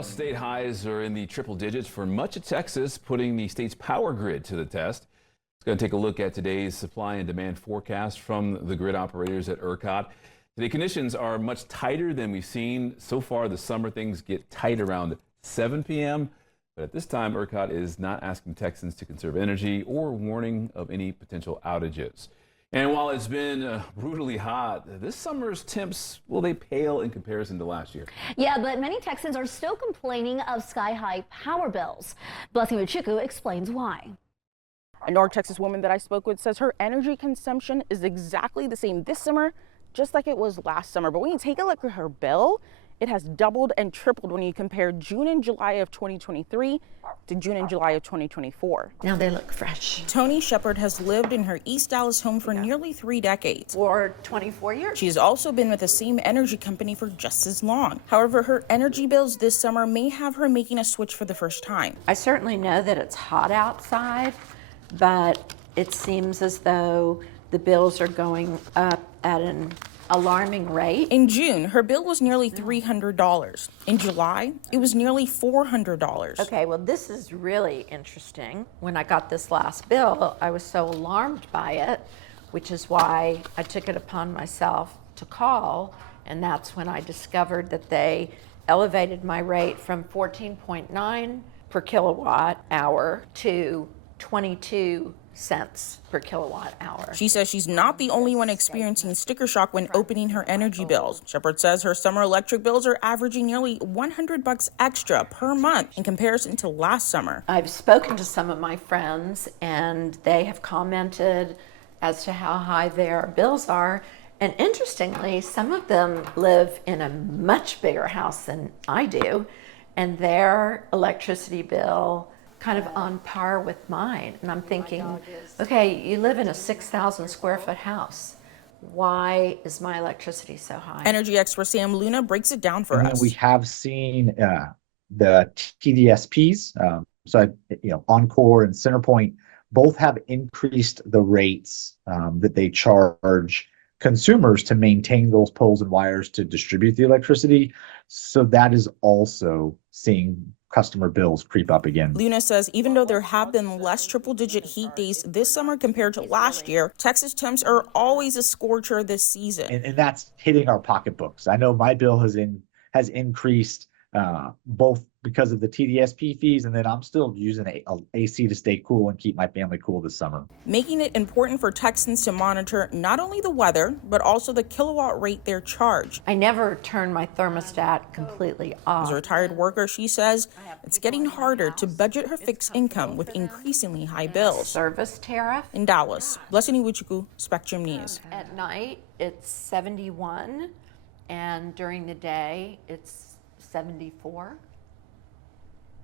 Across the state, highs are in the triple digits for much of Texas, putting the state's power grid to the test. It's going to take a look at today's supply and demand forecast from the grid operators at ERCOT. Today, conditions are much tighter than we've seen so far this summer. Things get tight around 7 p.m. But at this time, ERCOT is not asking Texans to conserve energy or warning of any potential outages. And while it's been brutally hot, this summer's temps, well, they pale in comparison to last year. Yeah, but many Texans are still complaining of sky-high power bills. Blessing Uchiku explains why. A North Texas woman that I spoke with says her energy consumption is exactly the same this summer, just like it was last summer. But when you take a look at her bill, it has doubled and tripled when you compare June and July of 2023 to June and July of 2024. Now they look fresh. Tony Shepard has lived in her East Dallas home for nearly 3 decades. For 24 years. She's also been with the same energy company for just as long. However, her energy bills this summer may have her making a switch for the first time. I certainly know that it's hot outside, but it seems as though the bills are going up at an alarming rate. In June, her bill was nearly $300. In July, it was nearly $400. Okay, well, this is really interesting. When I got this last bill, I was so alarmed by it, which is why I took it upon myself to call, and that's when I discovered that they elevated my rate from 14.9 per kilowatt hour to 22 cents per kilowatt hour. She says she's not the only one experiencing sticker shock when opening her energy bills. Shepard says her summer electric bills are averaging nearly $100 extra per month in comparison to last summer. I've spoken to some of my friends and they have commented as to how high their bills are. And interestingly, some of them live in a much bigger house than I do, and their electricity bill kind of on par with mine. And I'm thinking, okay, you live in a 6,000 square foot house. Why is my electricity so high? Energy expert Sam Luna breaks it down for us. We have seen the TDSPs, Encore and Centerpoint, both have increased the rates that they charge consumers to maintain those poles and wires to distribute the electricity. So that is also seeing customer bills creep up again. Luna says even though there have been less triple-digit heat days this summer compared to last year, Texas temps are always a scorcher this season. And that's hitting our pocketbooks. I know my bill has increased both because of the TDSP fees, and then I'm still using a AC to stay cool and keep my family cool this summer. Making it important for Texans to monitor not only the weather, but also the kilowatt rate they're charged. I never turn my thermostat completely off. As a retired worker, she says it's getting harder to budget her fixed income with increasingly high bills. Service tariff. In Dallas, Blessing Iwuchukwu, Spectrum News. At night, it's 71, and during the day, it's 74.